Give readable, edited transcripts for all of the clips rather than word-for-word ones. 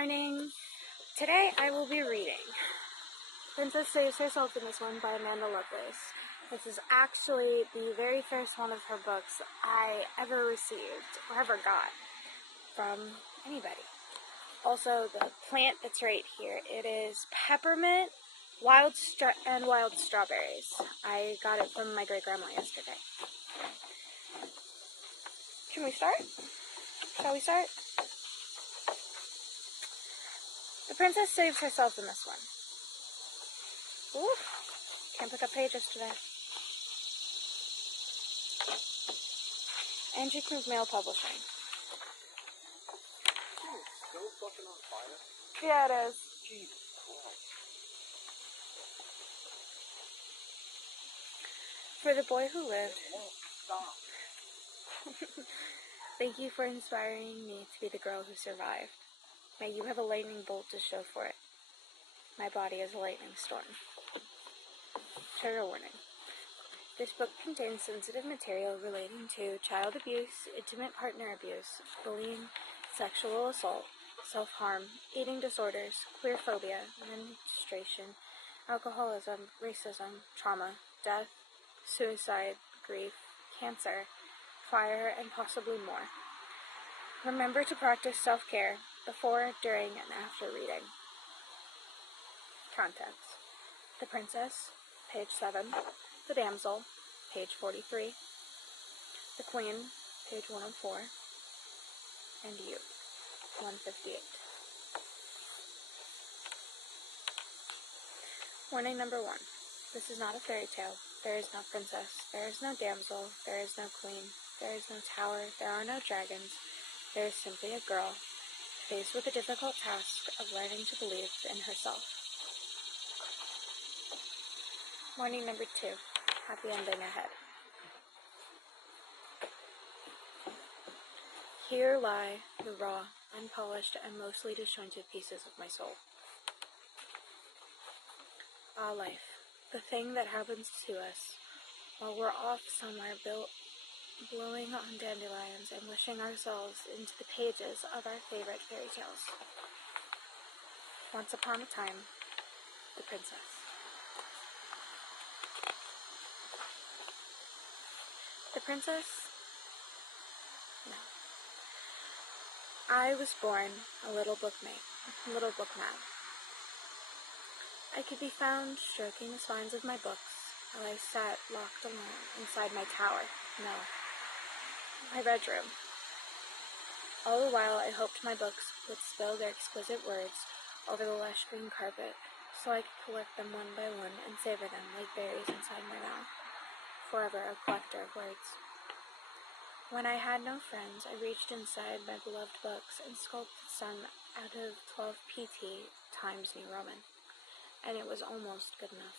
morning. Today I will be reading Princess Saves Herself in This One by Amanda Lovelace. This is actually the very first one of her books I ever received or ever got from anybody. Also, the plant that's right here, it is peppermint, wild strawberries. I got it from my great-grandma yesterday. Can we start? Shall we start? The princess saves herself in this one. Ooh, can't pick up pages today. Andrew Cruz Mail Publishing. Still fucking on fire? Yeah, it is. Jesus Christ. For the boy who lived. It won't stop. Thank you for inspiring me to be the girl who survived. May you have a lightning bolt to show for it. My body is a lightning storm. Trigger warning. This book contains sensitive material relating to child abuse, intimate partner abuse, bullying, sexual assault, self-harm, eating disorders, queerphobia, menstruation, alcoholism, racism, trauma, death, suicide, grief, cancer, fire, and possibly more. Remember to practice self-care before, during, and after reading. Contents. The Princess, page 7. The Damsel, page 43. The Queen, page 104. And You, 158. Warning number 1. This is not a fairy tale. There is no princess. There is no damsel. There is no queen. There is no tower. There are no dragons. There is simply a girl, faced with the difficult task of learning to believe in herself. Warning number 2. Happy ending ahead. Here lie the raw, unpolished, and mostly disjointed pieces of my soul. Ah, life, the thing that happens to us while we're off somewhere blowing on dandelions and wishing ourselves into the pages of our favorite fairy tales. Once upon a time, the princess. The princess? No. I was born a little book man. I could be found stroking the spines of my books while I sat locked alone inside my tower. No. My bedroom. All the while I hoped my books would spill their exquisite words over the lush green carpet so I could collect them one by one and savor them like berries inside my mouth. Forever a collector of words. When I had no friends, I reached inside my beloved books and sculpted some out of 12 PT times New Roman, and it was almost good enough.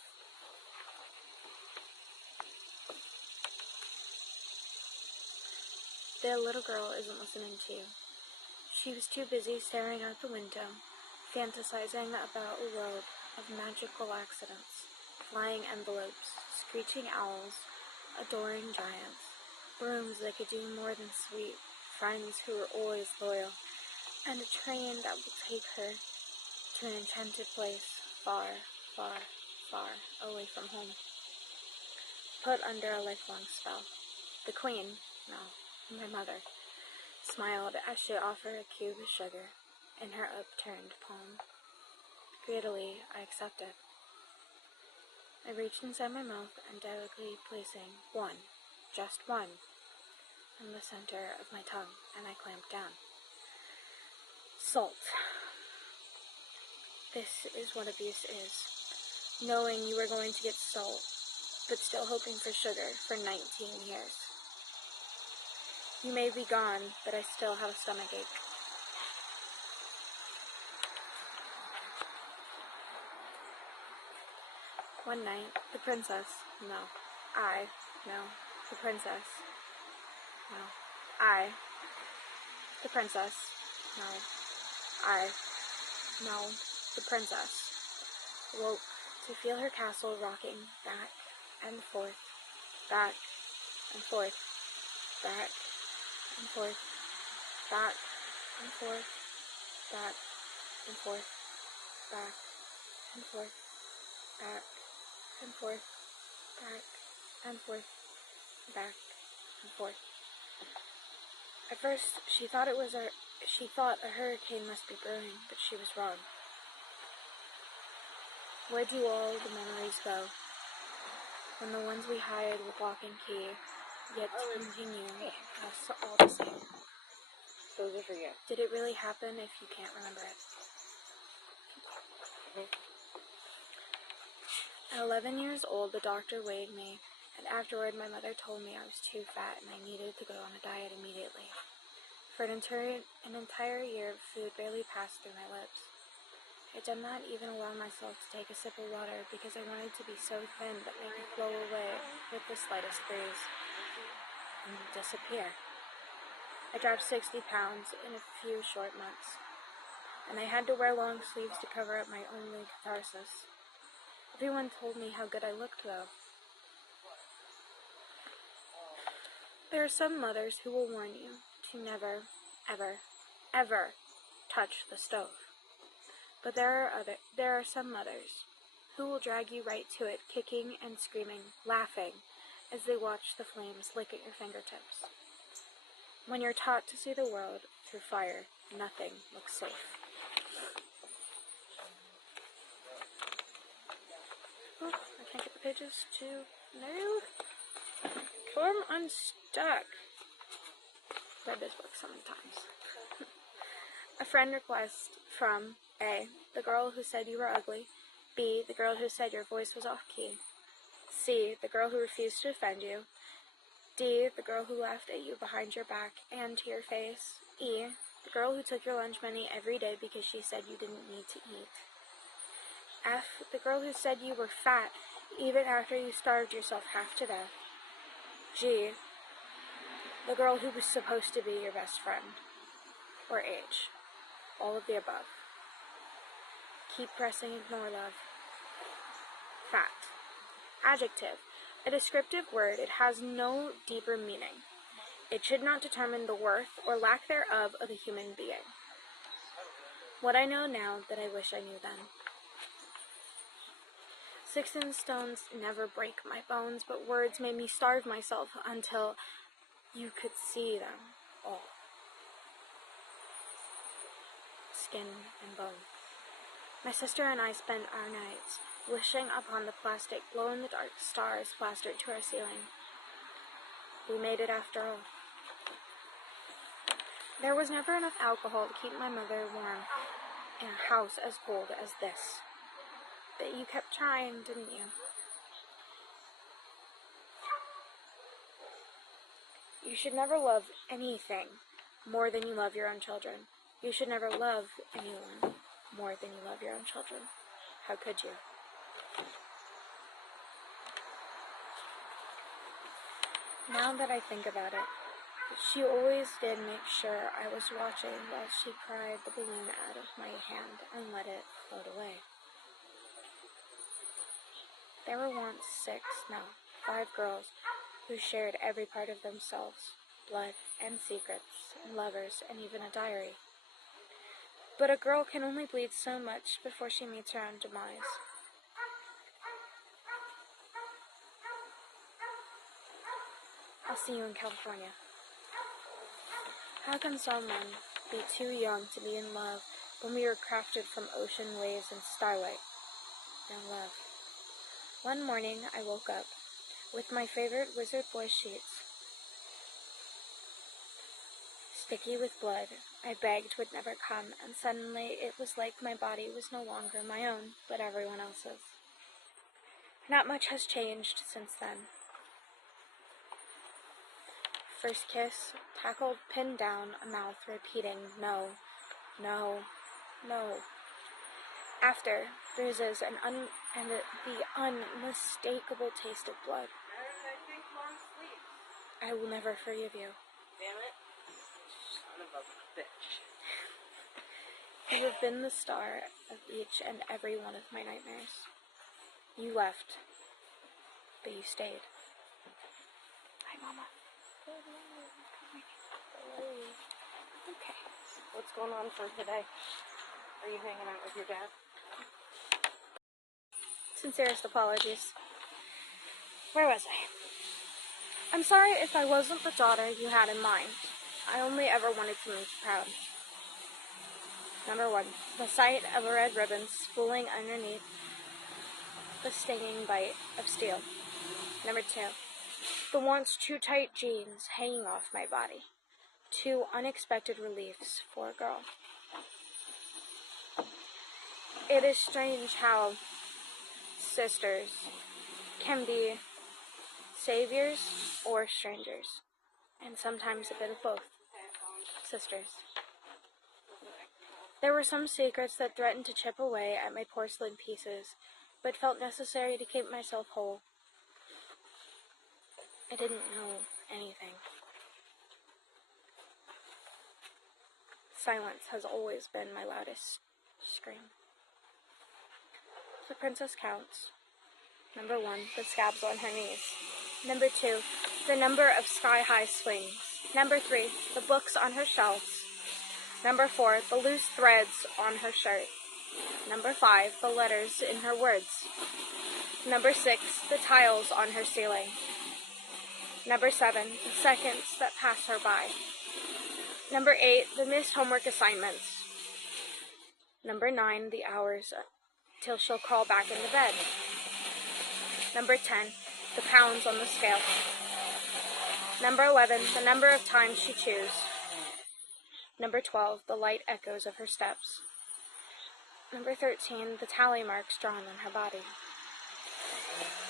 The little girl isn't listening to you. She was too busy staring out the window, fantasizing about a world of magical accidents, flying envelopes, screeching owls, adoring giants, brooms that could do more than sweep, friends who were always loyal, and a train that will take her to an enchanted place far, far, far away from home. Put under a lifelong spell. The Queen, no, my mother, smiled as she offered a cube of sugar in her upturned palm. Greedily, I accepted. I reached inside my mouth and delicately placing one, just one, in the center of my tongue, and I clamped down. Salt. This is what abuse is. Knowing you are going to get salt, but still hoping for sugar for 19 years. You may be gone, but I still have a stomachache. One night, the princess, the princess, the princess, the princess, woke to feel her castle rocking back and forth, back and forth, back and forth, back and forth, back and forth, back and forth, back and forth, back and forth, back and forth. At first, she thought a hurricane must be brewing, but she was wrong. Where do all the memories go? When the ones we hired with lock and key, yet continue us all the same. Those are for you. Did it really happen if you can't remember it? At 11 years old, the doctor weighed me, and afterward my mother told me I was too fat and I needed to go on a diet immediately. For an entire year, food barely passed through my lips. I did not even allow myself to take a sip of water because I wanted to be so thin that they could blow away with the slightest breeze and disappear. I dropped 60 pounds in a few short months, and I had to wear long sleeves to cover up my only catharsis. Everyone told me how good I looked, though. There are some mothers who will warn you to never, ever, ever touch the stove. But there are some mothers who will drag you right to it, kicking and screaming, laughing, as they watch the flames lick at your fingertips. When you're taught to see the world through fire, nothing looks safe. Oh, I can't get the pages to no. Come unstuck. Read this book so many times. A friend request from A, the girl who said you were ugly. B, the girl who said your voice was off-key. C, the girl who refused to offend you. D, the girl who laughed at you behind your back and to your face. E, the girl who took your lunch money every day because she said you didn't need to eat. F, the girl who said you were fat even after you starved yourself half to death. G, the girl who was supposed to be your best friend. Or H, all of the above. Keep pressing ignore love. Fat. Adjective. A descriptive word, it has no deeper meaning. It should not determine the worth or lack thereof of a human being. What I know now that I wish I knew then. Sticks and stones never break my bones, but words made me starve myself until you could see them all. Skin and bone. My sister and I spent our nights wishing upon the plastic glow-in-the-dark stars plastered to our ceiling. We made it after all. There was never enough alcohol to keep my mother warm in a house as cold as this. But you kept trying, didn't you? You should never love anything more than you love your own children. You should never love anyone more than you love your own children. How could you? Now that I think about it, she always did make sure I was watching while she pried the balloon out of my hand and let it float away. There were once 5 girls who shared every part of themselves, blood and secrets and lovers and even a diary. But a girl can only bleed so much before she meets her own demise. I'll see you in California. How can someone be too young to be in love when we were crafted from ocean waves and starlight? Young love. One morning I woke up with my favorite Wizard Boy sheets sticky with blood. I begged would never come, and suddenly it was like my body was no longer my own, but everyone else's. Not much has changed since then. First kiss, tackled, pinned down, a mouth repeating, no, no, no. After, bruises and the unmistakable taste of blood. I will never forgive you. Damn it. Son of a bitch. You have been the star of each and every one of my nightmares. You left, but you stayed. Hi, Mama. Hello. Okay. What's going on for today? Are you hanging out with your dad? Sincerest apologies. Where was I? I'm sorry if I wasn't the daughter you had in mind. I only ever wanted to make you proud. Number 1. The sight of a red ribbon spooling underneath the stinging bite of steel. Number 2. The once too tight jeans hanging off my body. 2 unexpected reliefs for a girl. It is strange how sisters can be saviors or strangers, and sometimes a bit of both. Sisters. There were some secrets that threatened to chip away at my porcelain pieces, but felt necessary to keep myself whole. I didn't know anything. Silence has always been my loudest scream. The princess counts. Number 1, the scabs on her knees. Number 2, the number of sky-high swings. Number 3, the books on her shelves. Number 4, the loose threads on her shirt. Number 5, the letters in her words. Number 6, the tiles on her ceiling. Number 7, the seconds that pass her by. Number 8, the missed homework assignments. Number 9, the hours till she'll crawl back into bed. Number 10, the pounds on the scale. Number 11, the number of times she chews. Number 12, the light echoes of her steps. Number 13, the tally marks drawn on her body.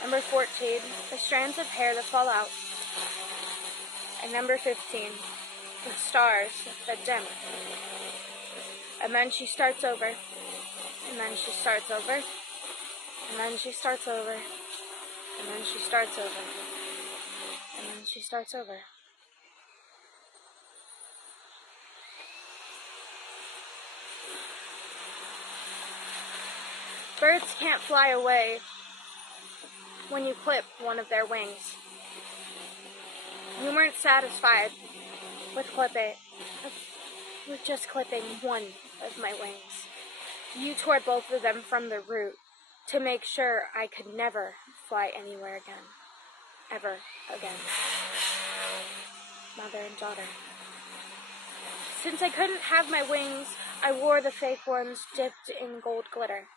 Number 14, the strands of hair that fall out. And number 15, the stars that dim. And then she starts over. And then she starts over. And then she starts over. And then she starts over. And then she starts over. Birds can't fly away when you clip one of their wings. You weren't satisfied with just clipping one of my wings. You tore both of them from the root to make sure I could never fly anywhere again. Ever again. Mother and daughter. Since I couldn't have my wings, I wore the fake ones dipped in gold glitter.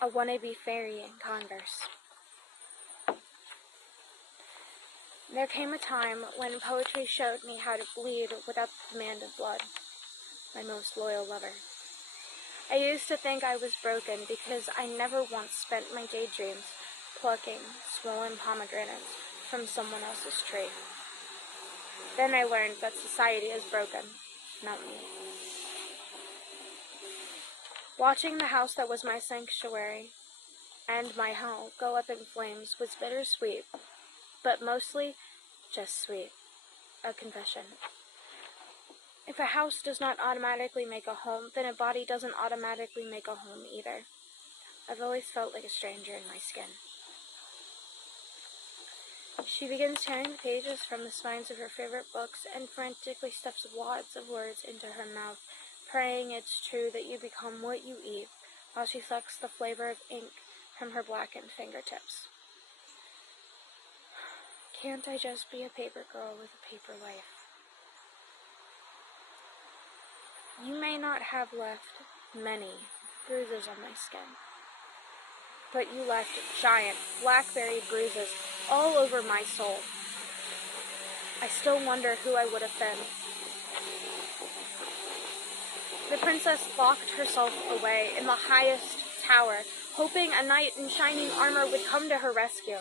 A wannabe fairy in Converse. There came a time when poetry showed me how to bleed without the demand of blood. My most loyal lover. I used to think I was broken because I never once spent my daydreams plucking swollen pomegranates from someone else's tree. Then I learned that society is broken, not me. Watching the house that was my sanctuary and my hell go up in flames was bittersweet, but mostly just sweet. A confession. If a house does not automatically make a home, then a body doesn't automatically make a home either. I've always felt like a stranger in my skin. She begins tearing the pages from the spines of her favorite books and frantically stuffs wads of words into her mouth, praying it's true that you become what you eat, while she sucks the flavor of ink from her blackened fingertips. Can't I just be a paper girl with a paper life? You may not have left many bruises on my skin, but you left giant blackberry bruises all over my soul. I still wonder who I would have been. The princess locked herself away in the highest tower, hoping a knight in shining armor would come to her rescue.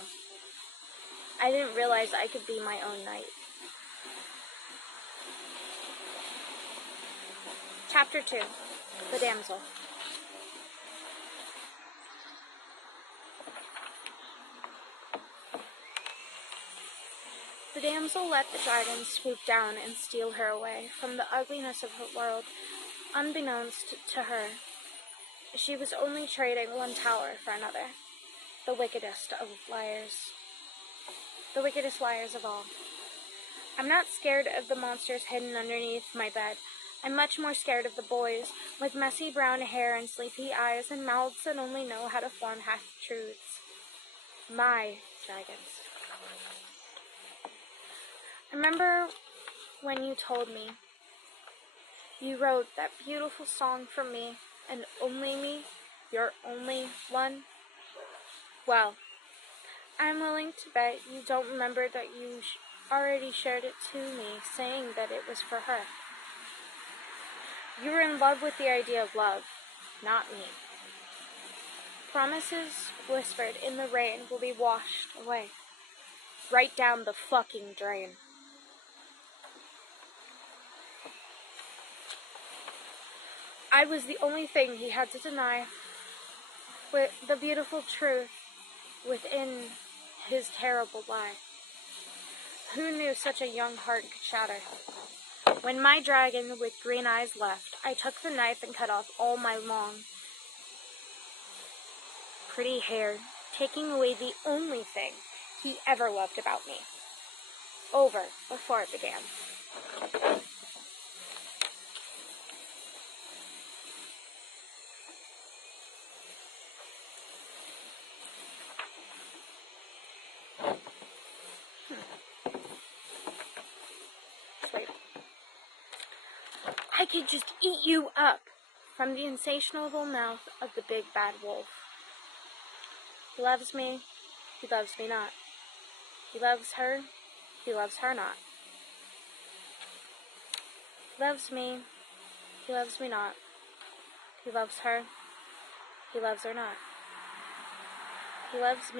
I didn't realize I could be my own knight. Chapter 2. The Damsel. The damsel let the dragon swoop down and steal her away from the ugliness of her world, unbeknownst to her. She was only trading one tower for another, the wickedest of liars. The wickedest liars of all. I'm not scared of the monsters hidden underneath my bed. I'm much more scared of the boys, with messy brown hair and sleepy eyes and mouths that only know how to form half-truths. My dragons. Remember when you told me you wrote that beautiful song for me, and only me, your only one? Well, I'm willing to bet you don't remember that you already shared it to me, saying that it was for her. You were in love with the idea of love, not me. Promises whispered in the rain will be washed away, right down the fucking drain. I was the only thing he had to deny, with the beautiful truth within his terrible lie. Who knew such a young heart could shatter? When my dragon with green eyes left, I took the knife and cut off all my long, pretty hair, taking away the only thing he ever loved about me. Over before it began. I could just eat you up from the insatiable mouth of the big bad wolf. He loves me not. He loves her not. He loves me not. He loves her not. He loves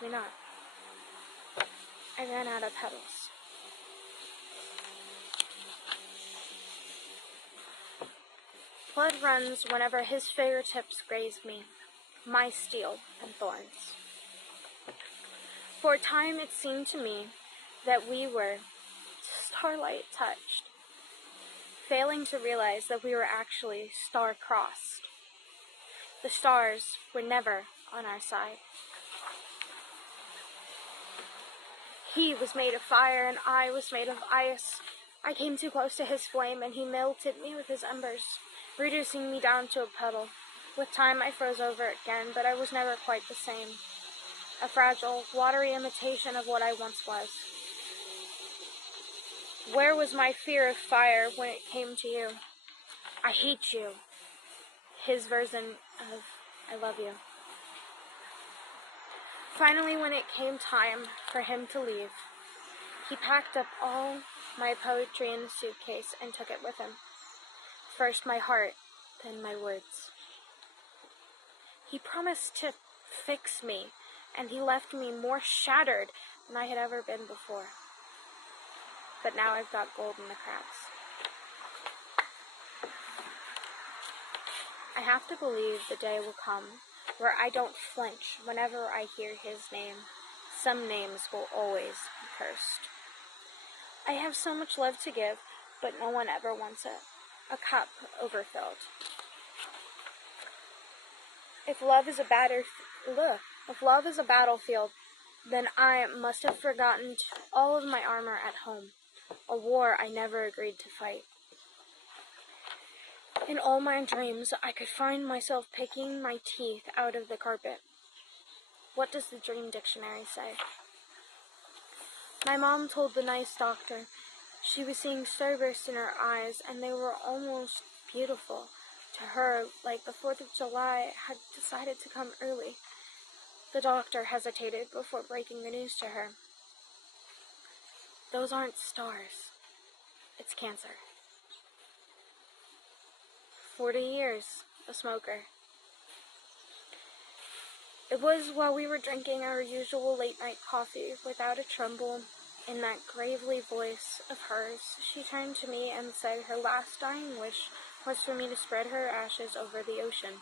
me not. I ran out of petals. Blood runs whenever his fingertips graze me, my steel and thorns. For a time it seemed to me that we were starlight touched, failing to realize that we were actually star-crossed. The stars were never on our side. He was made of fire and I was made of ice. I came too close to his flame and he melted me with his embers, reducing me down to a puddle. With time I froze over again, but I was never quite the same. A fragile, watery imitation of what I once was. Where was my fear of fire when it came to you? I hate you. His version of I love you. Finally, when it came time for him to leave, he packed up all my poetry in a suitcase and took it with him. First my heart, then my words. He promised to fix me, and he left me more shattered than I had ever been before. But now I've got gold in the cracks. I have to believe the day will come where I don't flinch whenever I hear his name. Some names will always be cursed. I have so much love to give, but no one ever wants it. A cup overfilled. If love is a battlefield, then I must have forgotten all of my armor at home, a war I never agreed to fight. In all my dreams, I could find myself picking my teeth out of the carpet. What does the dream dictionary say? My mom told the nice doctor she was seeing starbursts in her eyes, and they were almost beautiful. To her, like the 4th of July had decided to come early. The doctor hesitated before breaking the news to her. Those aren't stars. It's cancer. 40 years, a smoker. It was while we were drinking our usual late-night coffee, without a tremble, in that gravely voice of hers, she turned to me and said her last dying wish was for me to spread her ashes over the ocean,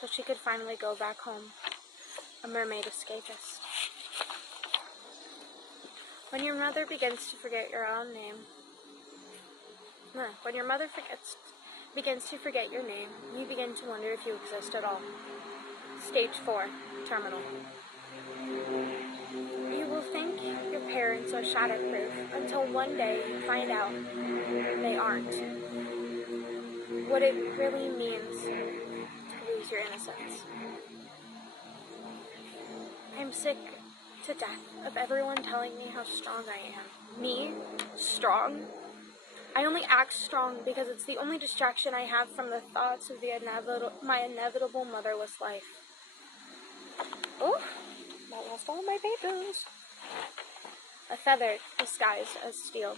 so she could finally go back home, a mermaid escapist. When your mother begins to forget your own name, begins to forget your name, you begin to wonder if you exist at all. Stage 4, terminal. You will think your parents are shatterproof until one day you find out they aren't. What it really means to lose your innocence. I'm sick to death of everyone telling me how strong I am. Me? Strong? I only act strong because it's the only distraction I have from the thoughts of my inevitable motherless life. Oh, that lost all my papers. A feather disguised as steel.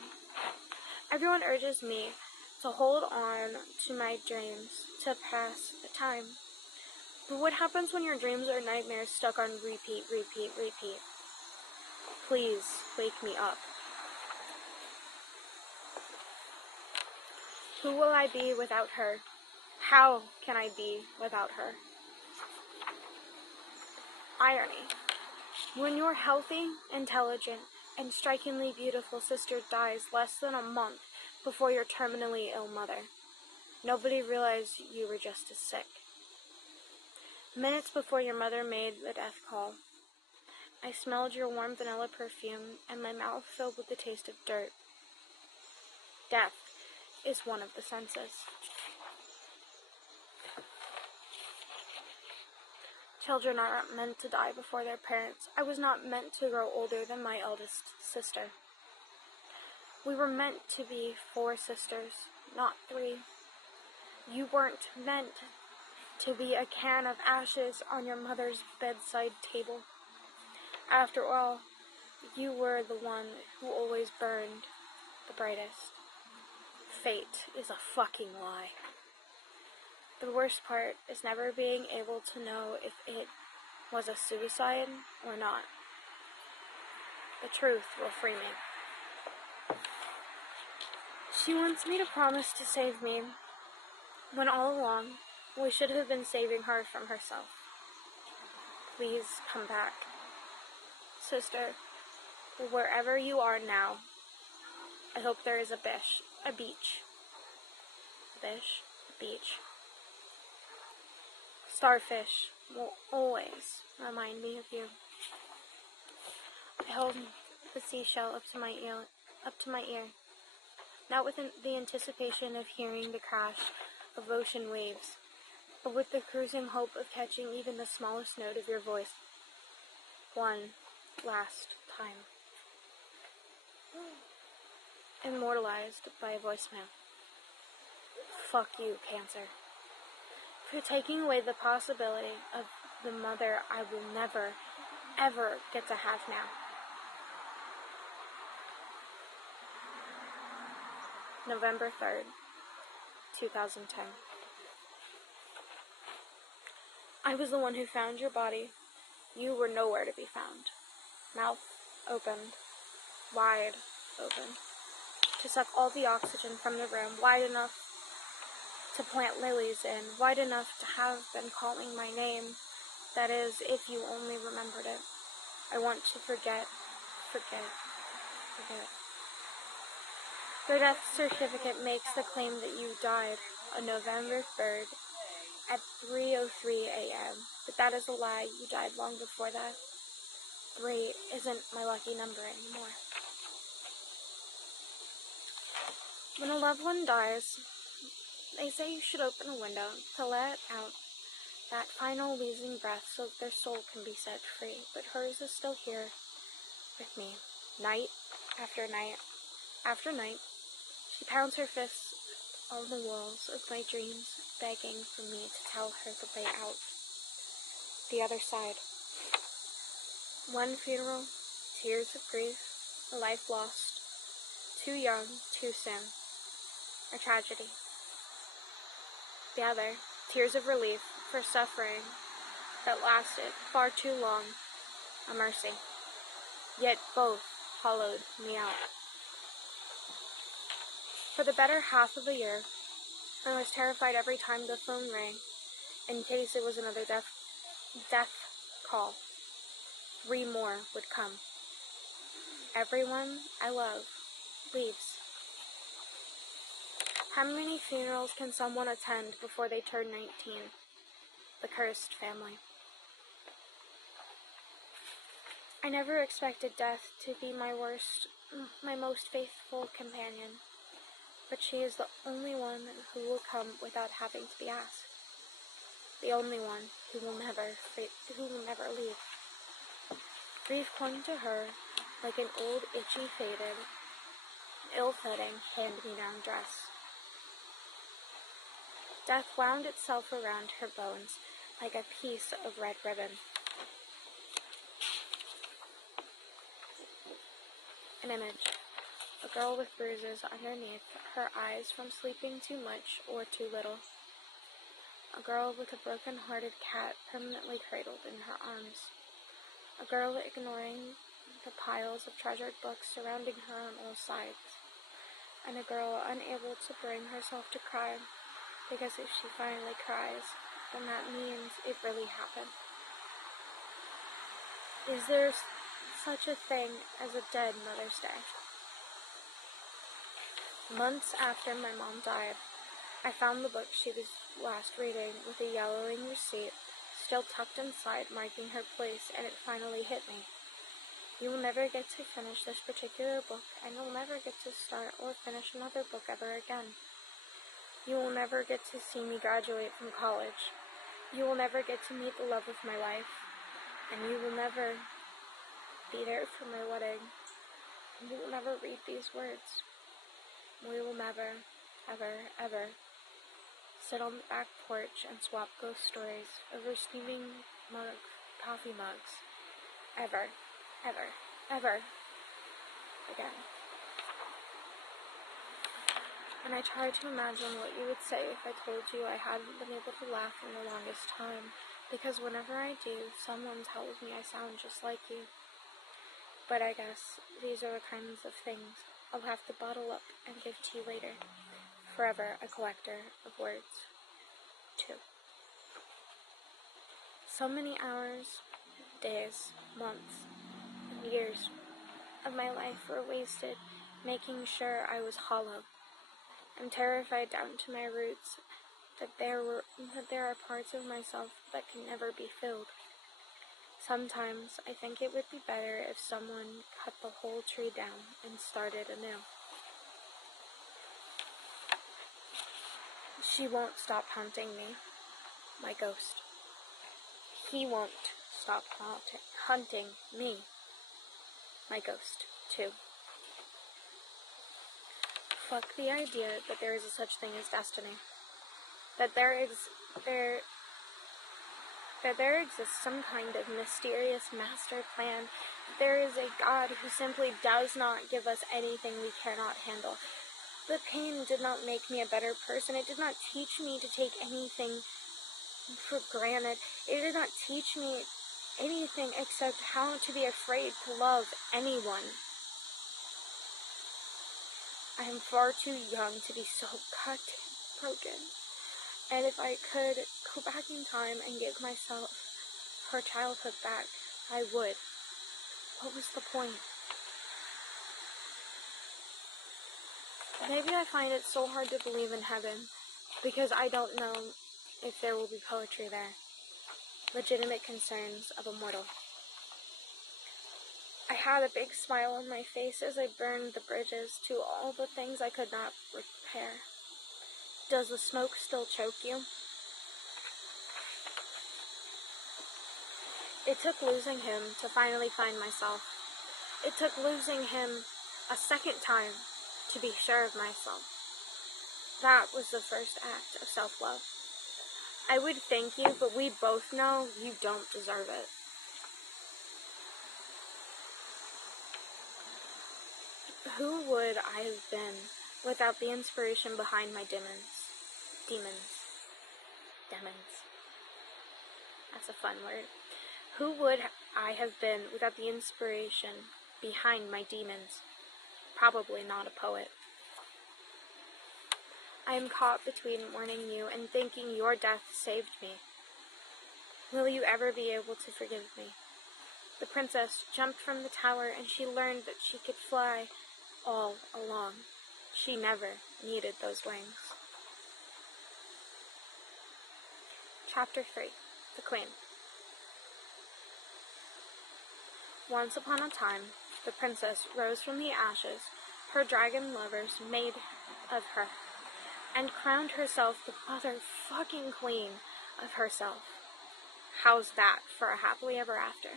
Everyone urges me to hold on to my dreams to pass the time. But what happens when your dreams are nightmares stuck on repeat? Please wake me up. Who will I be without her? How can I be without her? Irony. When your healthy, intelligent, and strikingly beautiful sister dies less than a month before your terminally ill mother, nobody realized you were just as sick. Minutes before your mother made the death call, I smelled your warm vanilla perfume and my mouth filled with the taste of dirt. Death is one of the senses. Children aren't meant to die before their parents. I was not meant to grow older than my eldest sister. We were meant to be 4 sisters, not 3. You weren't meant to be a can of ashes on your mother's bedside table. After all, you were the one who always burned the brightest. Fate is a fucking lie. The worst part is never being able to know if it was a suicide or not. The truth will free me. She wants me to promise to save me, when all along we should have been saving her from herself. Please come back. Sister, wherever you are now, I hope there is a beach. Starfish will always remind me of you. I held the seashell up to my ear, not with the anticipation of hearing the crash of ocean waves, but with the cruising hope of catching even the smallest note of your voice. One last time. Immortalized by a voicemail. Fuck you, cancer. For taking away the possibility of the mother I will never, ever get to have now. November 3rd, 2010. I was the one who found your body. You were nowhere to be found. Mouth opened, wide open, to suck all the oxygen from the room, wide enough to plant lilies in, wide enough to have been calling my name. That is, if you only remembered it. I want to forget. Their death certificate makes the claim that you died on November 3rd at 3:03 a.m., but that is a lie. You died long before that. 3 isn't my lucky number anymore. When a loved one dies, they say you should open a window to let out that final wheezing breath so that their soul can be set free, but hers is still here with me, night after night after night. She pounds her fists on the walls of my dreams, begging for me to tell her the way out. The other side. One funeral, tears of grief, a life lost, too young, too soon, a tragedy. The other, tears of relief for suffering that lasted far too long, a mercy. Yet both hollowed me out. For the better half of a year, I was terrified every time the phone rang, in case it was another death call. 3 more would come. Everyone I love leaves. How many funerals can someone attend before they turn 19? The cursed family. I never expected death to be my most faithful companion, but she is the only one who will come without having to be asked. The only one who will never leave. Grief clung to her like an old, itchy, faded, ill-fitting hand-me-down dress. Death wound itself around her bones like a piece of red ribbon. An image. A girl with bruises underneath her eyes from sleeping too much or too little. A girl with a broken-hearted cat permanently cradled in her arms. A girl ignoring the piles of treasured books surrounding her on all sides. And a girl unable to bring herself to cry, because if she finally cries, then that means it really happened. Is there such a thing as a dead Mother's Day? Months after my mom died, I found the book she was last reading with a yellowing receipt still tucked inside, marking her place, and it finally hit me. You will never get to finish this particular book, and you'll never get to start or finish another book ever again. You will never get to see me graduate from college. You will never get to meet the love of my life, and you will never be there for my wedding. And you will never read these words. We will never, ever, ever sit on the back porch and swap ghost stories over steaming coffee mugs. Ever, ever, ever again. And I tried to imagine what you would say if I told you I hadn't been able to laugh in the longest time, because whenever I do, someone tells me I sound just like you. But I guess these are the kinds of things I'll have to bottle up and give to you later. Forever a collector of words. 2. So many hours, days, months, and years of my life were wasted making sure I was hollow. I'm terrified down to my roots that there are parts of myself that can never be filled. Sometimes I think it would be better if someone cut the whole tree down and started anew. She won't stop hunting me, my ghost. He won't stop hunting me, my ghost, too. Fuck the idea that there is a such thing as destiny. That there exists some kind of mysterious master plan. There is a God who simply does not give us anything we cannot handle. The pain did not make me a better person. It did not teach me to take anything for granted. It did not teach me anything except how to be afraid to love anyone. I am far too young to be so goddamn broken. And if I could go back in time and give myself her childhood back, I would. What was the point? Maybe I find it so hard to believe in heaven because I don't know if there will be poetry there. Legitimate concerns of a mortal. I had a big smile on my face as I burned the bridges to all the things I could not repair. Does the smoke still choke you? It took losing him to finally find myself. It took losing him a second time to be sure of myself. That was the first act of self-love. I would thank you, but we both know you don't deserve it. Who would I have been without the inspiration behind my demons? That's a fun word. Who would I have been without the inspiration behind my demons? Probably not a poet. I am caught between mourning you and thinking your death saved me. Will you ever be able to forgive me? The princess jumped from the tower and she learned that she could fly all along. She never needed those wings. Chapter 3. The Queen. Once upon a time, the princess rose from the ashes her dragon lovers made of her, and crowned herself the motherfucking queen of herself. How's that for a happily ever after?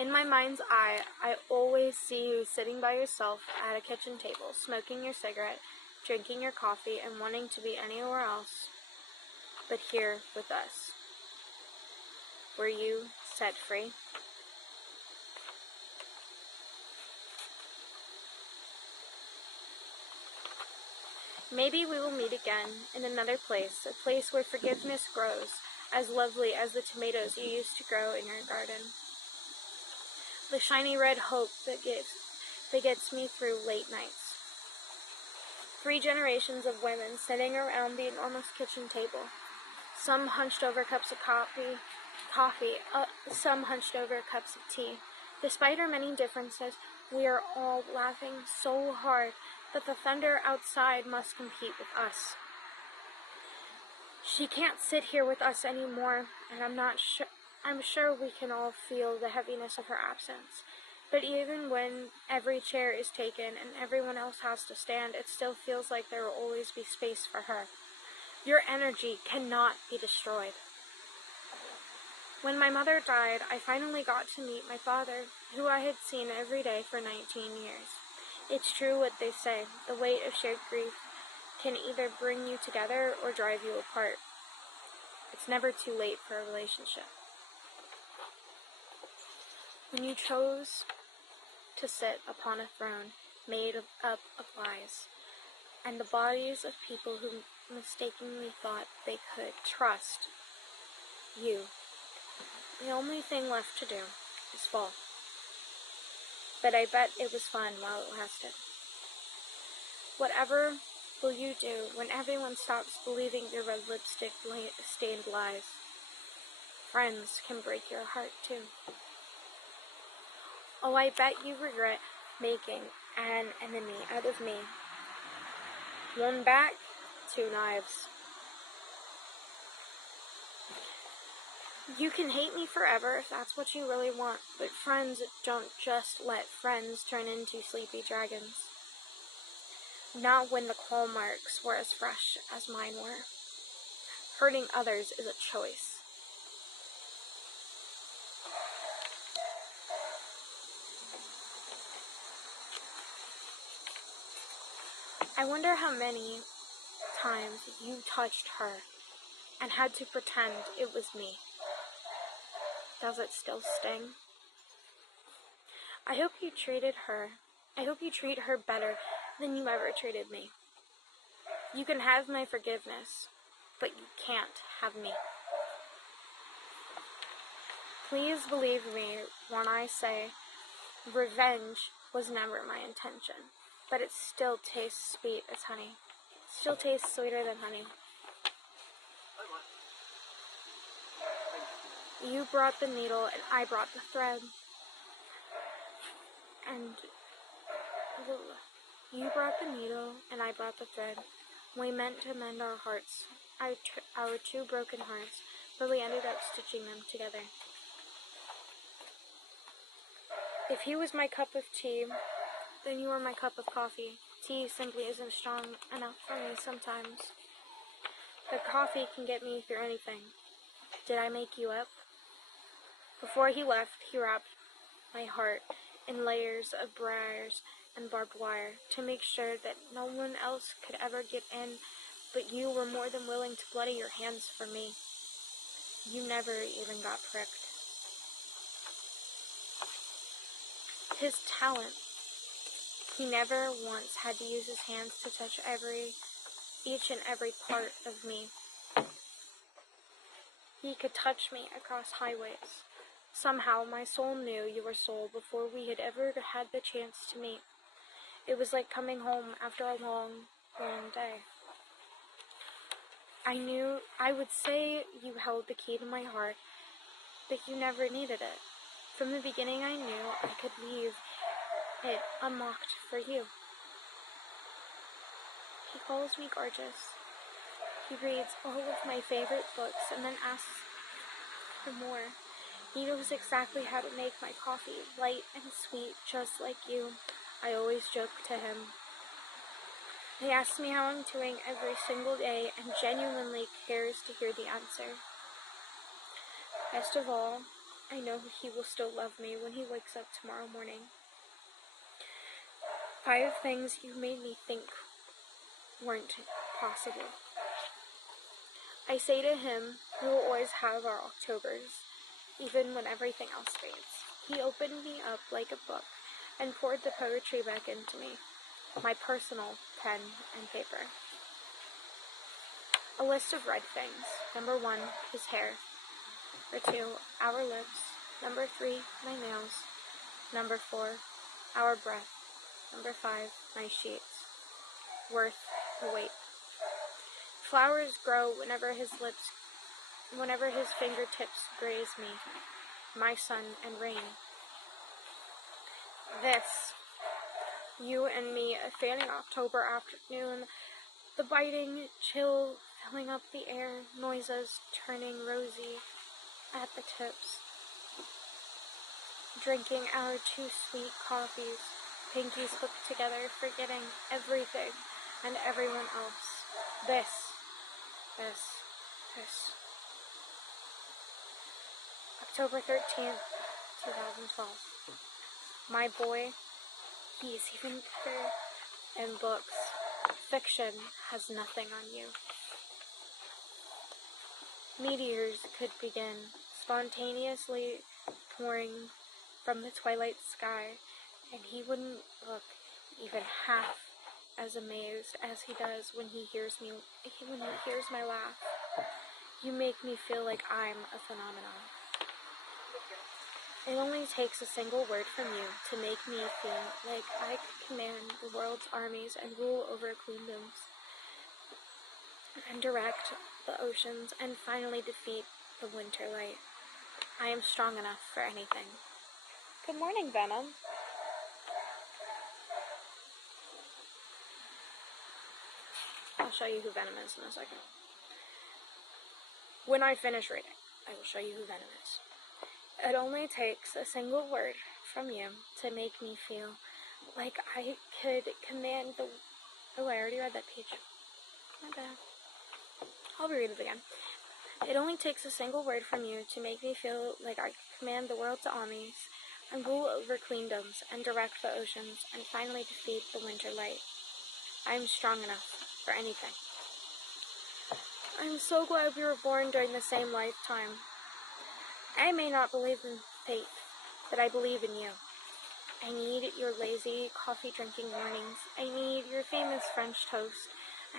In my mind's eye, I always see you sitting by yourself at a kitchen table, smoking your cigarette, drinking your coffee, and wanting to be anywhere else but here with us. Were you set free? Maybe we will meet again in another place, a place where forgiveness grows, as lovely as the tomatoes you used to grow in your garden. The shiny red hope that gets me through late nights. 3 generations of women sitting around the enormous kitchen table, some hunched over cups of coffee, some hunched over cups of tea. Despite our many differences, we are all laughing so hard that the thunder outside must compete with us. She can't sit here with us anymore, and I'm sure we can all feel the heaviness of her absence. But even when every chair is taken and everyone else has to stand, it still feels like there will always be space for her. Your energy cannot be destroyed. When my mother died, I finally got to meet my father, who I had seen every day for 19 years. It's true what they say, the weight of shared grief can either bring you together or drive you apart. It's never too late for a relationship. When you chose to sit upon a throne made up of lies, and the bodies of people who mistakenly thought they could trust you, the only thing left to do is fall. But I bet it was fun while it lasted. Whatever will you do when everyone stops believing your red lipstick-stained lies? Friends can break your heart too. Oh, I bet you regret making an enemy out of me. 1 back, 2 knives. You can hate me forever if that's what you really want, but friends don't just let friends turn into sleepy dragons. Not when the claw marks were as fresh as mine were. Hurting others is a choice. I wonder how many times you touched her and had to pretend it was me. Does it still sting? I hope you treat her better than you ever treated me. You can have my forgiveness, but you can't have me. Please believe me when I say revenge was never my intention, but it still tastes sweet as honey. It still tastes sweeter than honey. You brought the needle and I brought the thread. And you brought the needle and I brought the thread. We meant to mend our hearts, our 2 broken hearts, but we ended up stitching them together. If he was my cup of tea, then you were my cup of coffee. Tea simply isn't strong enough for me sometimes. But coffee can get me through anything. Did I make you up? Before he left, he wrapped my heart in layers of briars and barbed wire to make sure that no one else could ever get in, but you were more than willing to bloody your hands for me. You never even got pricked. His talent. He never once had to use his hands to touch each and every part of me. He could touch me across highways. Somehow my soul knew your soul before we had ever had the chance to meet. It was like coming home after a long, long day. I would say you held the key to my heart, but you never needed it. From the beginning I knew I could leave it unlocked for you. He calls me gorgeous. He reads all of my favorite books and then asks for more. He knows exactly how to make my coffee light and sweet, just like you. I always joke to him. He asks me how I'm doing every single day and genuinely cares to hear the answer. Best of all, I know he will still love me when he wakes up tomorrow morning. 5 things you made me think weren't possible. I say to him, we will always have our Octobers, even when everything else fades. He opened me up like a book and poured the poetry back into me, my personal pen and paper. A list of red things. Number 1, his hair. Number 2, our lips. Number 3, my nails. Number 4, our breath. Number 5, my sheets. Worth the wait. Flowers grow whenever his fingertips graze me. My sun and rain. This, you and me, a fanning October afternoon, the biting chill filling up the air, noises turning rosy at the tips. Drinking our 2 sweet coffees, pinkies hooked together, forgetting everything and everyone else. This. October 13th, 2012. My boy, he's even better in books. Fiction has nothing on you. Meteors could begin, spontaneously pouring from the twilight sky, and he wouldn't look even half as amazed as he does when he hears my laugh. You make me feel like I'm a phenomenon. It only takes a single word from you to make me feel like I could command the world's armies and rule over queendoms, and direct the oceans, and finally defeat the winter light. I am strong enough for anything. Good morning, Venom. I'll show you who Venom is in a second. When I finish reading, I will show you who Venom is. It only takes a single word from you to make me feel like I could command the... Oh, I already read that page. My bad. I'll read it again. It only takes a single word from you to make me feel like I could command the world's armies and rule over queendoms and direct the oceans and finally defeat the winter light. I am strong enough for anything. I'm so glad we were born during the same lifetime. I may not believe in fate, but I believe in you. I need your lazy, coffee-drinking mornings. I need your famous French toast.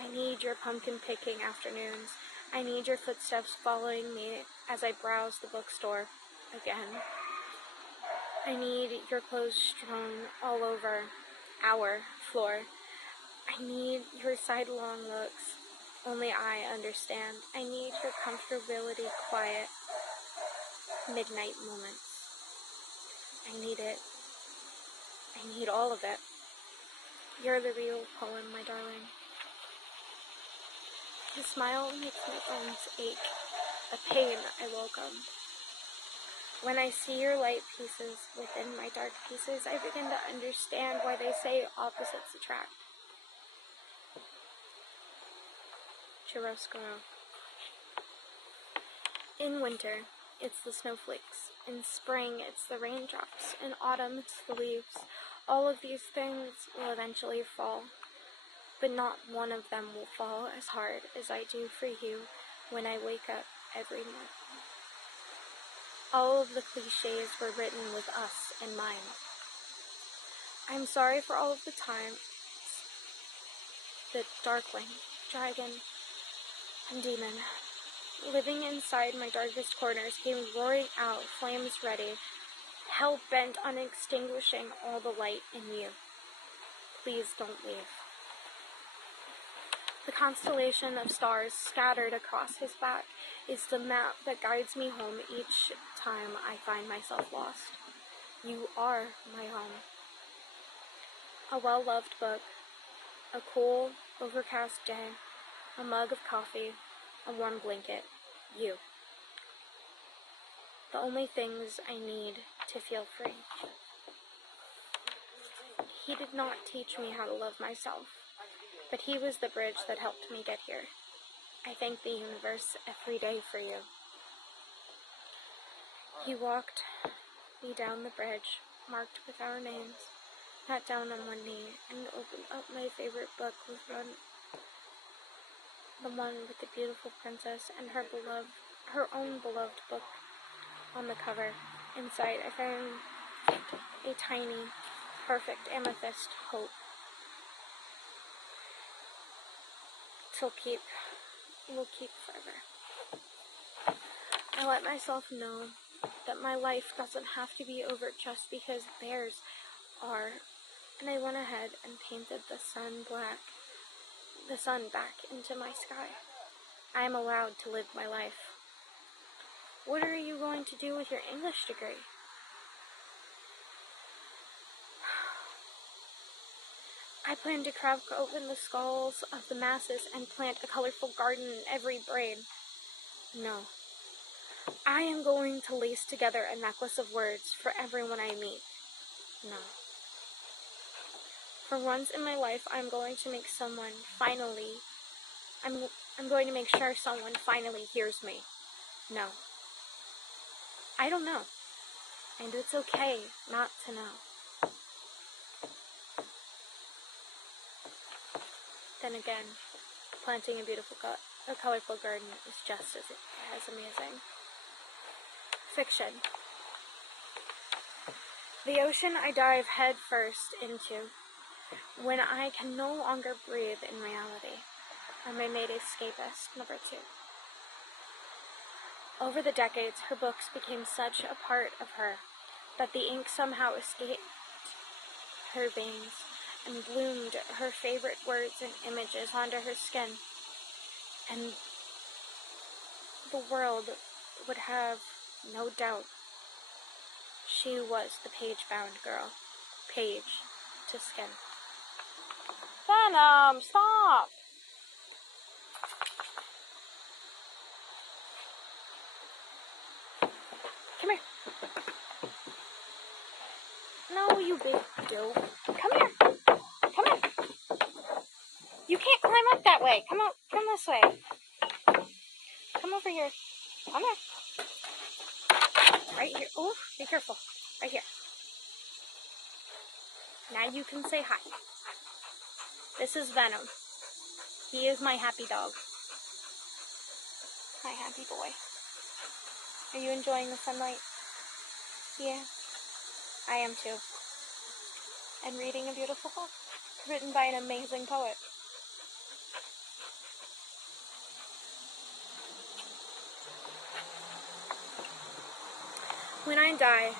I need your pumpkin-picking afternoons. I need your footsteps following me as I browse the bookstore again. I need your clothes strewn all over our floor. I need your sidelong looks. Only I understand. I need your comfortability, quiet, midnight moments. I need it. I need all of it. You're the real poem, my darling. Your smile makes my bones ache, a pain I welcome. When I see your light pieces within my dark pieces, I begin to understand why they say opposites attract. Chiaroscuro. In winter, it's the snowflakes. In spring, it's the raindrops. In autumn, it's the leaves. All of these things will eventually fall, but not one of them will fall as hard as I do for you when I wake up every morning. All of the cliches were written with us in mind. I'm sorry for all of the times that Darkling, Dragon, and Demon, living inside my darkest corners, came roaring out, flames ready, hell-bent on extinguishing all the light in you. Please don't leave. The constellation of stars scattered across his back is the map that guides me home each time I find myself lost. You are my home. A well-loved book, a cool, overcast day, a mug of coffee, a warm blanket, you. the only things I need to feel free. He did not teach me how to love myself, but he was the bridge that helped me get here. I thank the universe every day for you. He walked me down the bridge, marked with our names, sat down on one knee, and opened up my favorite book with the one with the beautiful princess and her own beloved book on the cover. Inside, I found a tiny, perfect amethyst hope. Will keep forever. I let myself know that my life doesn't have to be over just because theirs are, and I went ahead and painted the sun back into my sky. I am allowed to live my life. What are you going to do with your English degree? I plan to crack open the skulls of the masses and plant a colorful garden in every brain. No. I am going to lace together a necklace of words for everyone I meet. No. For once in my life, I'm going to make sure someone finally hears me. No. I don't know. And it's okay not to know. Then again, planting a colorful garden is just as amazing. Fiction. The ocean I dive head first into when I can no longer breathe in reality. I'm a made escapist, number 2. Over the decades, her books became such a part of her that the ink somehow escaped her veins and bloomed her favorite words and images onto her skin. And the world would have no doubt she was the page-bound girl. Page to skin. Venom, stop! Come here. No, you big dope. Come here. Come here. You can't climb up that way. Come this way. Come over here. Come here. Right here. Oh, be careful. Right here. Now you can say hi. This is Venom. He is my happy dog. Hi, happy boy. Are you enjoying the sunlight? Yeah, I am too. And reading a beautiful book written by an amazing poet. When I die,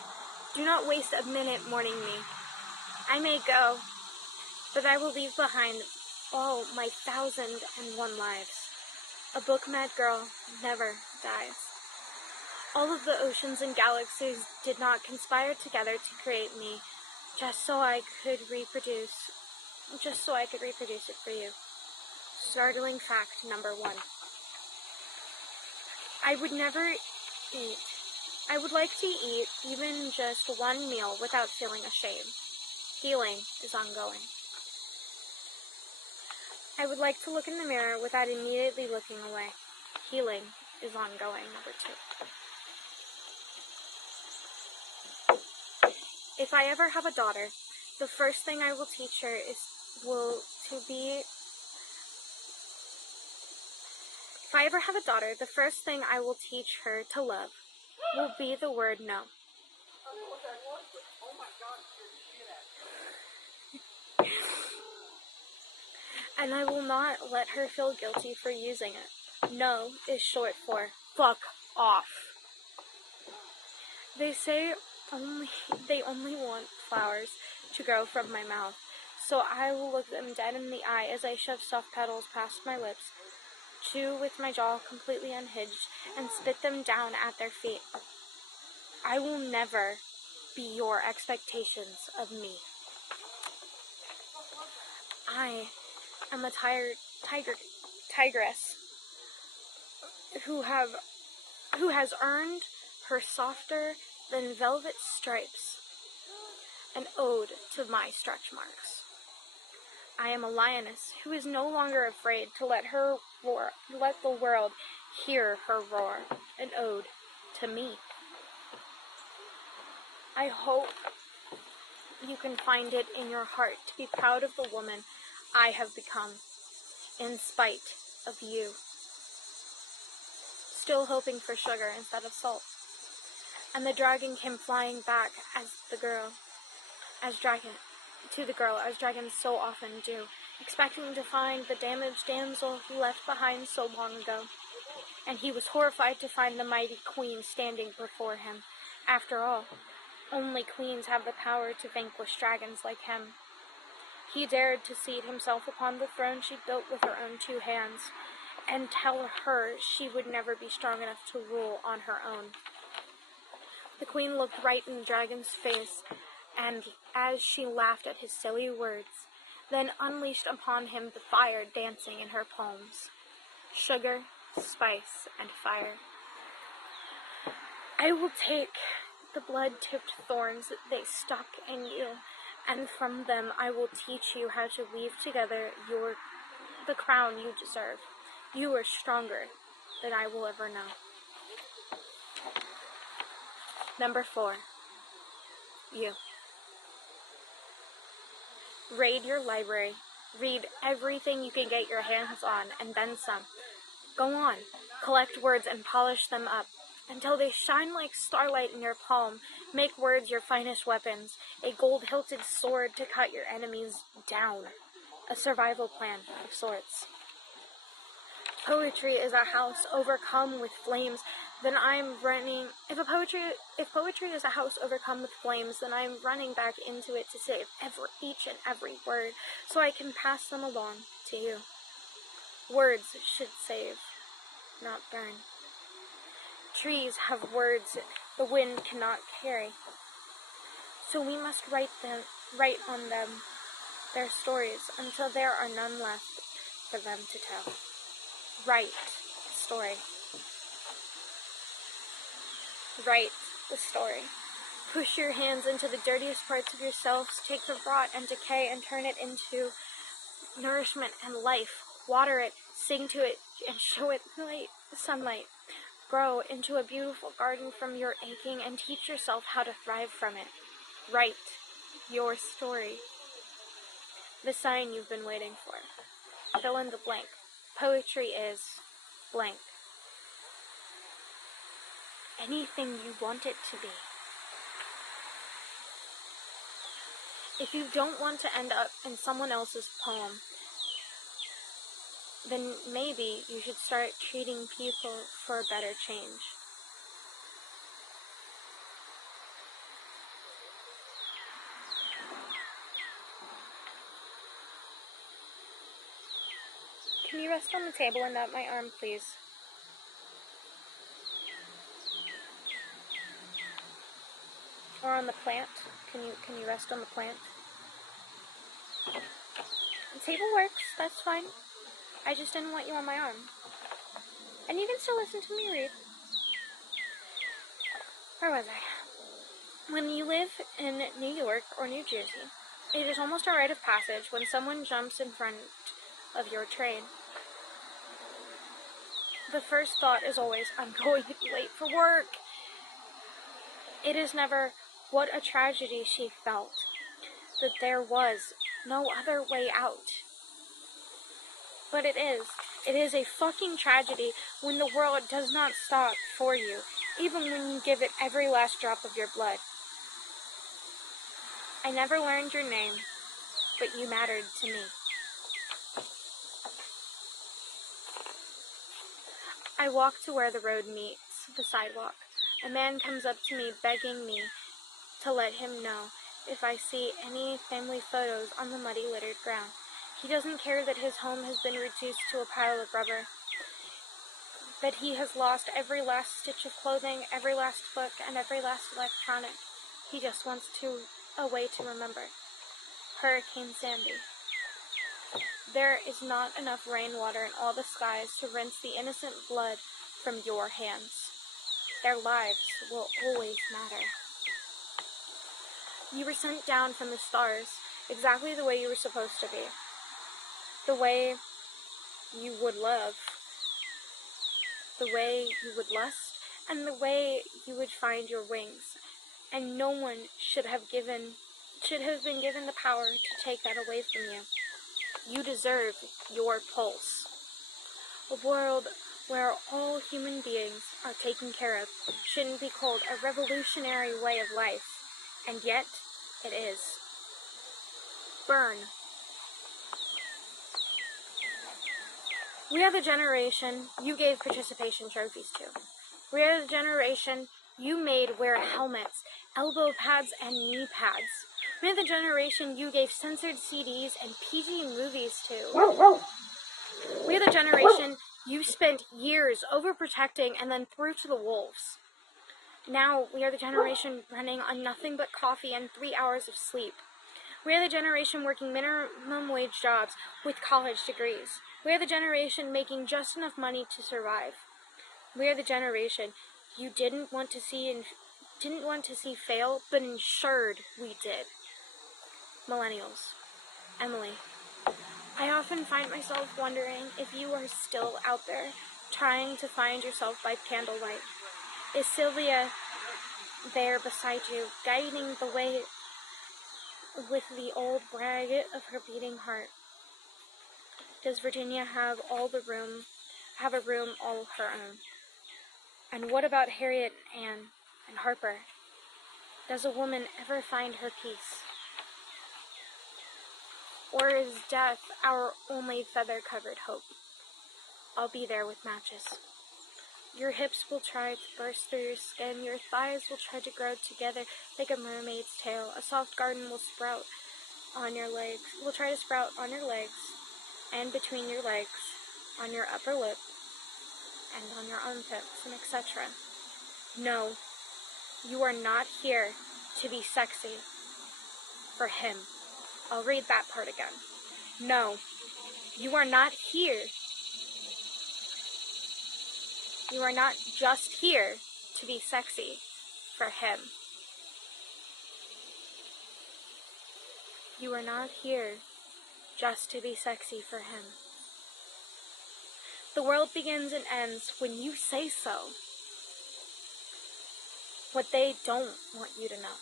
do not waste a minute mourning me. I may go, but I will leave behind all my 1,001 lives. A book-mad girl never dies. All of the oceans and galaxies did not conspire together to create me, just so I could reproduce it for you. Startling fact number 1. I would like to eat even just one meal without feeling ashamed. Healing is ongoing. I would like to look in the mirror without immediately looking away. Healing is ongoing, number 2. If I ever have a daughter, the first thing I will teach her If I ever have a daughter, the first thing I will teach her to love will be the word no. And I will not let her feel guilty for using it. No is short for fuck off. They say they only want flowers to grow from my mouth, so I will look them dead in the eye as I shove soft petals past my lips, chew with my jaw completely unhinged, and spit them down at their feet. I will never be your expectations of me. I am a tigress who has earned her softer than velvet stripes, an ode to my stretch marks. I am a lioness who is no longer afraid to let the world hear her roar, an ode to me. I hope you can find it in your heart to be proud of the woman I have become, in spite of you. Still hoping for sugar instead of salt. And the dragon came flying back as dragons so often do, expecting to find the damaged damsel he left behind so long ago. And he was horrified to find the mighty queen standing before him. After all, only queens have the power to vanquish dragons like him. He dared to seat himself upon the throne she built with her own 2 hands, and tell her she would never be strong enough to rule on her own. The queen looked right in the dragon's face, and as she laughed at his silly words, then unleashed upon him the fire dancing in her palms. Sugar, spice, and fire. I will take the blood-tipped thorns that they stuck in you, and from them I will teach you how to weave together the crown you deserve. You are stronger than I will ever know. Number 4. You. Raid your library. Read everything you can get your hands on, and then some. Go on. Collect words and polish them up until they shine like starlight in your palm. Make words your finest weapons, a gold-hilted sword to cut your enemies down. A survival plan of sorts. Poetry is a house overcome with flames, then I'm running. If poetry is a house overcome with flames, then I'm running back into it to save each and every word, so I can pass them along to you. Words should save, not burn. Trees have words the wind cannot carry, so we must write on them their stories until there are none left for them to tell. Write the story. Write the story. Push your hands into the dirtiest parts of yourselves, take the rot and decay and turn it into nourishment and life. Water it, sing to it, and show it sunlight. Grow into a beautiful garden from your aching and teach yourself how to thrive from it. Write your story. The sign you've been waiting for. Fill in the blank. Poetry is blank. Anything you want it to be. If you don't want to end up in someone else's poem, then maybe you should start treating people for a better change. Can you rest on the table and not my arm, please? Or on the plant? Can you rest on the plant? The table works, that's fine. I just didn't want you on my arm. And you can still listen to me read. Where was I? When you live in New York or New Jersey, it is almost a rite of passage when someone jumps in front of your train. The first thought is always, I'm going to be late for work. It is never, what a tragedy she felt, that there was no other way out. But it is a fucking tragedy when the world does not stop for you, even when you give it every last drop of your blood. I never learned your name, but you mattered to me. I walk to where the road meets the sidewalk. A man comes up to me begging me to let him know if I see any family photos on the muddy littered ground. He doesn't care that his home has been reduced to a pile of rubber, that he has lost every last stitch of clothing, every last book, and every last electronic. He just wants a way to remember. Hurricane Sandy. There is not enough rainwater in all the skies to rinse the innocent blood from your hands. their lives will always matter. You were sent down from the stars exactly the way you were supposed to be. The way you would love, the way you would lust, and the way you would find your wings. And no one should have been given the power to take that away from you. You deserve your pulse. A world where all human beings are taken care of shouldn't be called a revolutionary way of life, and yet it is. Burn. We are the generation you gave participation trophies to. We are the generation you made wear helmets, elbow pads, and knee pads. We are the generation you gave censored CDs and PG movies to. We are the generation you spent years overprotecting and then threw to the wolves. Now we are the generation running on nothing but coffee and 3 hours of sleep. We are the generation working minimum wage jobs with college degrees. We are the generation making just enough money to survive. We are the generation you didn't want to see fail, but ensured we did. Millennials. Emily. I often find myself wondering if you are still out there, trying to find yourself by candlelight. Is Sylvia there beside you, guiding the way with the old brag of her beating heart? Does Virginia have a room all of her own? And what about Harriet, Anne, and Harper? Does a woman ever find her peace? Or is death our only feather-covered hope? I'll be there with matches. Your hips will try to burst through your skin. Your thighs will try to grow together like a mermaid's tail. A soft garden will sprout on your legs. Will try to sprout on your legs, and between your legs, on your upper lip, and on your armpits, and etc. No, you are not here to be sexy for him. I'll read that part again. No, you are not here. You are not just here to be sexy for him. You are not here just to be sexy for him. The world begins and ends when you say so. What they don't want you to know.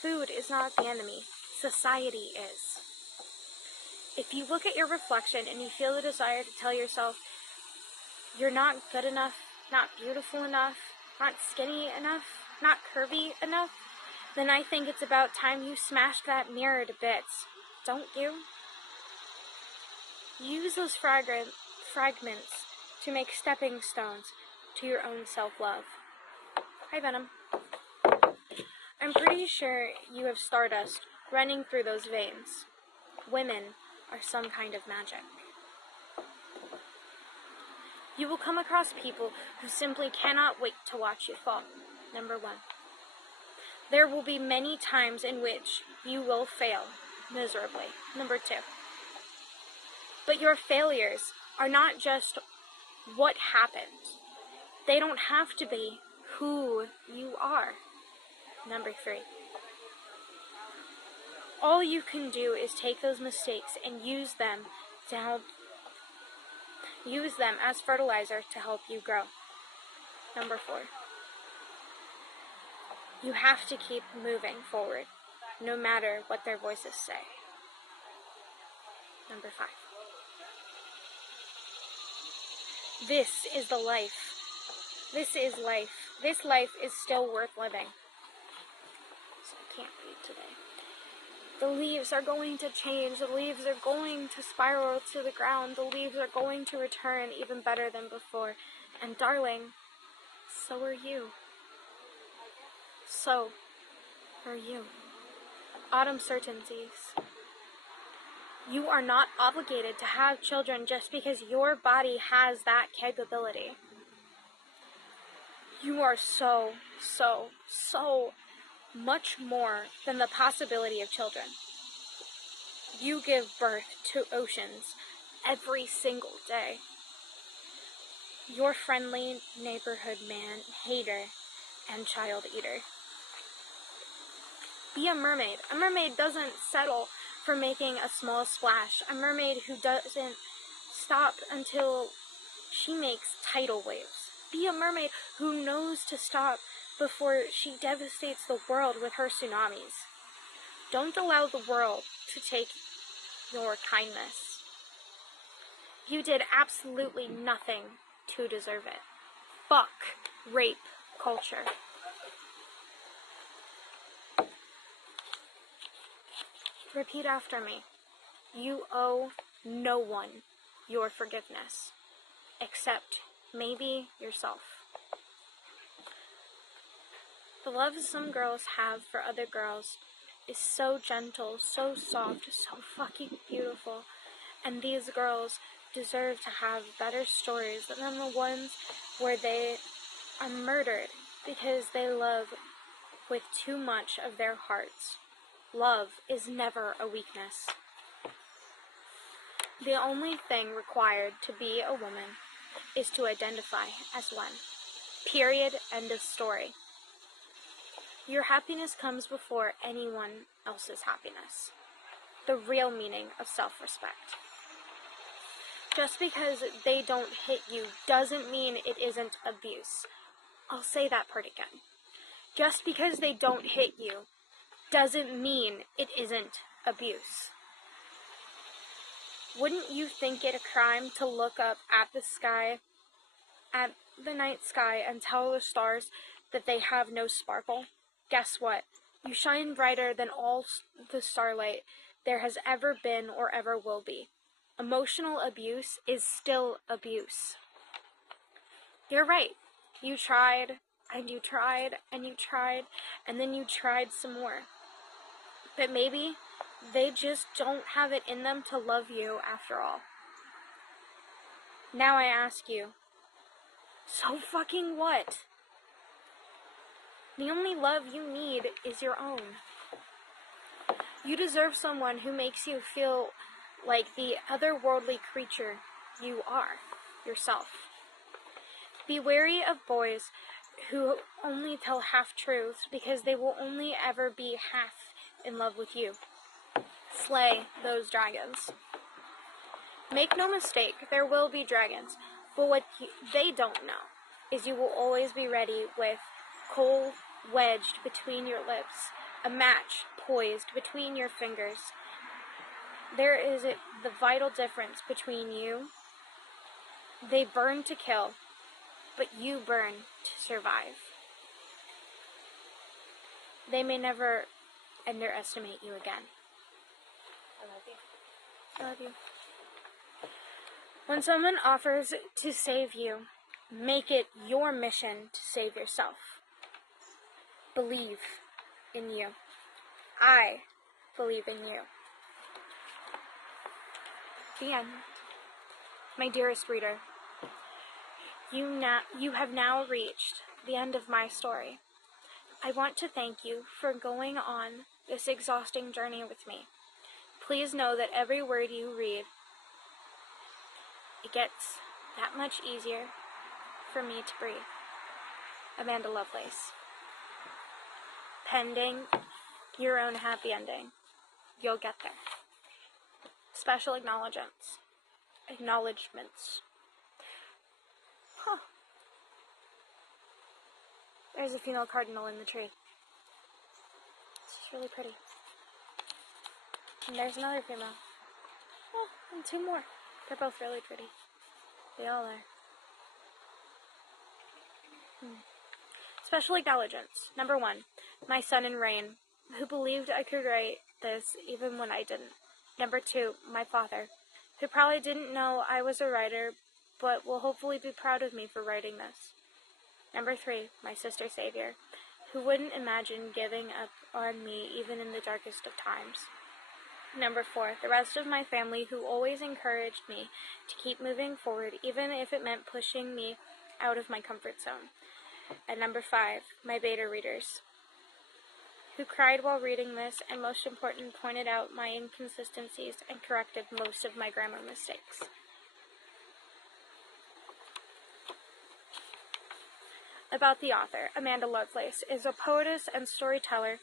Food is not the enemy. Society is. If you look at your reflection and you feel the desire to tell yourself you're not good enough, not beautiful enough, not skinny enough, not curvy enough, then I think it's about time you smashed that mirror to bits. Don't you? Use those fragments to make stepping stones to your own self-love. Hi, Venom. I'm pretty sure you have stardust running through those veins. Women are some kind of magic. You will come across people who simply cannot wait to watch you fall. Number 1. There will be many times in which you will fail miserably. Number 2. But your failures are not just what happened. They don't have to be who you are. Number 3. All you can do is take those mistakes and use them as fertilizer to help you grow. Number 4. You have to keep moving forward, no matter what their voices say. Number 5. This is the life. This is life. This life is still worth living. So I can't read today. The leaves are going to change. The leaves are going to spiral to the ground. The leaves are going to return even better than before. And darling, so are you. So are you. Autumn certainties. You are not obligated to have children just because your body has that capability. You are so much more than the possibility of children. You give birth to oceans every single day. your friendly neighborhood man, hater, and child eater. Be a mermaid. A mermaid doesn't settle for making a small splash. A mermaid who doesn't stop until she makes tidal waves. Be a mermaid who knows to stop before she devastates the world with her tsunamis. Don't allow the world to take your kindness. You did absolutely nothing to deserve it. Fuck rape culture. Repeat after me. You owe no one your forgiveness, except maybe yourself. The love some girls have for other girls is so gentle, so soft, so fucking beautiful, and these girls deserve to have better stories than the ones where they are murdered because they love with too much of their hearts. Love is never a weakness. The only thing required to be a woman is to identify as one. Period. End of story. Your happiness comes before anyone else's happiness. The real meaning of self-respect. Just because they don't hit you doesn't mean it isn't abuse. I'll say that part again. Just because they don't hit you doesn't mean it isn't abuse. Wouldn't you think it a crime to look up at the sky, at the night sky, and tell the stars that they have no sparkle? Guess what? You shine brighter than all the starlight there has ever been or ever will be. Emotional abuse is still abuse. You're right. You tried, and you tried, and you tried, and then you tried some more. But maybe they just don't have it in them to love you after all. Now I ask you, so fucking what? The only love you need is your own. You deserve someone who makes you feel like the otherworldly creature you are, yourself. Be wary of boys who only tell half-truths because they will only ever be half in love with you. Slay those dragons. Make no mistake, there will be dragons, but what they don't know is you will always be ready with coal wedged between your lips, a match poised between your fingers. There is the vital difference between you. They burn to kill, but you burn to survive. They may never underestimate you again. I love you. I love you. When someone offers to save you, make it your mission to save yourself. Believe in you. I believe in you. The end. My dearest reader, you have now reached the end of my story. I want to thank you for going on this exhausting journey with me. Please know that every word you read, it gets that much easier for me to breathe. Amanda Lovelace. Pending your own happy ending, you'll get there. Special acknowledgements. Huh. There's a female cardinal in the tree. It's just really pretty. And there's another female. Oh, and two more. They're both really pretty. They all are. Special acknowledgements. Number 1, my son in rain, who believed I could write this even when I didn't. Number 2, my father, who probably didn't know I was a writer, but will hopefully be proud of me for writing this. Number 3, my sister Savior, who wouldn't imagine giving up on me even in the darkest of times. Number 4, the rest of my family who always encouraged me to keep moving forward, even if it meant pushing me out of my comfort zone. And number 5, my beta readers, who cried while reading this and, most important, pointed out my inconsistencies and corrected most of my grammar mistakes. About the author, Amanda Lovelace is a poetess and storyteller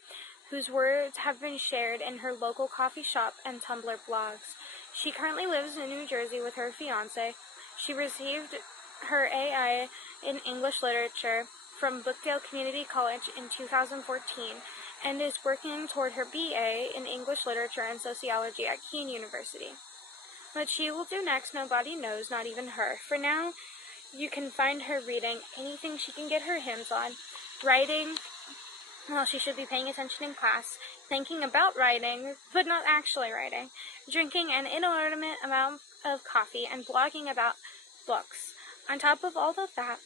whose words have been shared in her local coffee shop and Tumblr blogs. She currently lives in New Jersey with her fiancé. She received her AI in English literature from Brookdale Community College in 2014 and is working toward her BA in English literature and sociology at Kean University. What she will do next, nobody knows, not even her. For now, you can find her reading anything she can get her hands on, writing, well, she should be paying attention in class, thinking about writing, but not actually writing, drinking an inordinate amount of coffee, and blogging about books. On top of all of that,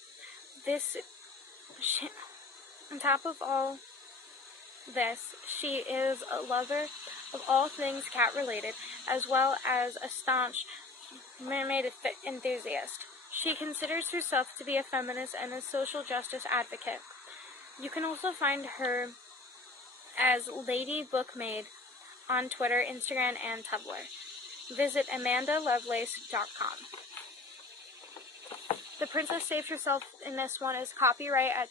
she is a lover of all things cat-related, as well as a staunch mermaid enthusiast. She considers herself to be a feminist and a social justice advocate. You can also find her as Lady Bookmaid on Twitter, Instagram, and Tumblr. Visit amandalovelace.com. The Princess Saved Herself in this one is copyright at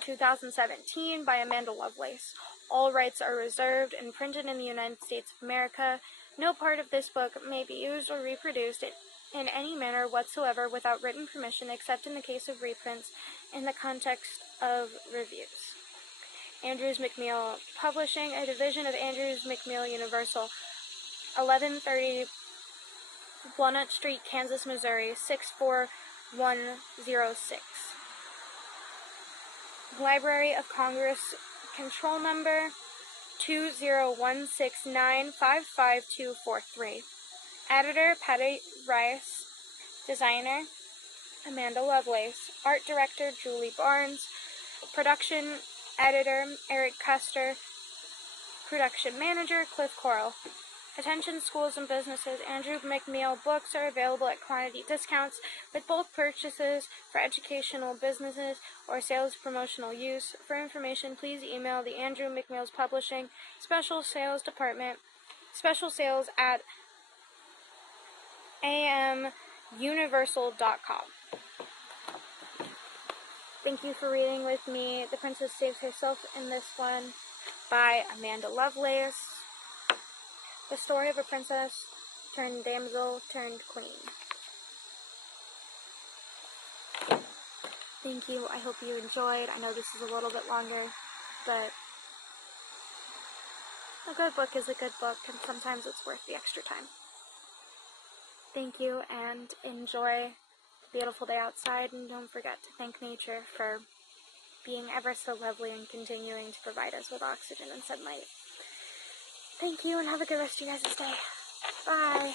2017 by Amanda Lovelace. All rights are reserved and printed in the United States of America. No part of this book may be used or reproduced in any manner whatsoever without written permission, except in the case of reprints in the context of reviews. Andrews McMeel Publishing, a division of Andrews McMeel Universal, 1130 Walnut Street, Kansas, Missouri, 64106. Library of Congress Control Number 20169555243. Editor, Patty Rice. Designer, Amanda Lovelace. Art Director, Julie Barnes. Production Editor, Eric Custer. Production Manager, Cliff Coral. Attention schools and businesses. Andrew McMeel books are available at quantity discounts with bulk purchases for educational businesses or sales promotional use. For information, please email the Andrew McMeel's Publishing Special Sales Department. Special sales at amuniversal.com. Thank you for reading with me The Princess Saves Herself in this one by Amanda Lovelace. The story of a princess turned damsel turned queen. Thank you. I hope you enjoyed. I know this is a little bit longer, but a good book is a good book, and sometimes it's worth the extra time. Thank you, and enjoy the beautiful day outside, and don't forget to thank nature for being ever so lovely and continuing to provide us with oxygen and sunlight. Thank you, and have a good rest of your guys' day. Bye.